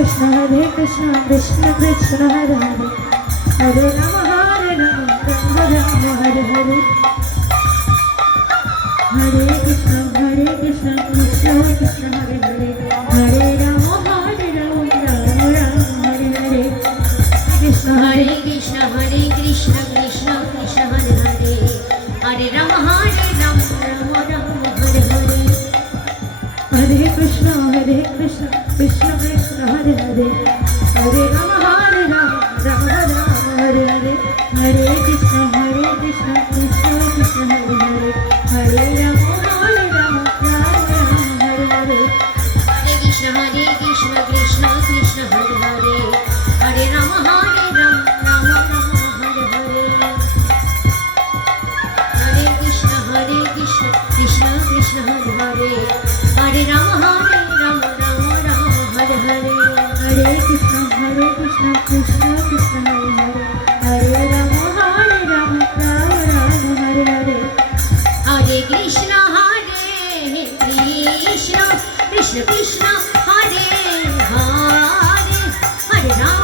Krishna Krishna Krishna Hare Hare Hare Rama Rama Rama Hare Hare Hare Krishna Krishna Krishna Hare Hare Hare Rama Rama Rama Hare Hare Krishna Hare Krishna Krishna Krishna Hare Hare Hare Rama Rama Rama Hare Hare Hare Krishna Krishna Krishna Hare Hare Hare Rama Rama Rama Hare Hare Hare Krishna Krishna Krishna Hare Hare Hare Rama Rama Rama Hare Hare Hare Krishna Krishna Krishna Hare Hare Hare Rama Rama Rama Hare Hare Hare Krishna Krishna Krishna Hare Hare Hare Rama Rama Rama Hare Hare Hare Krishna Krishna Krishna Hare Hare Hare Rama Rama Rama Hare Hare Hare Krishna Krishna Krishna Hare Hare Hare Rama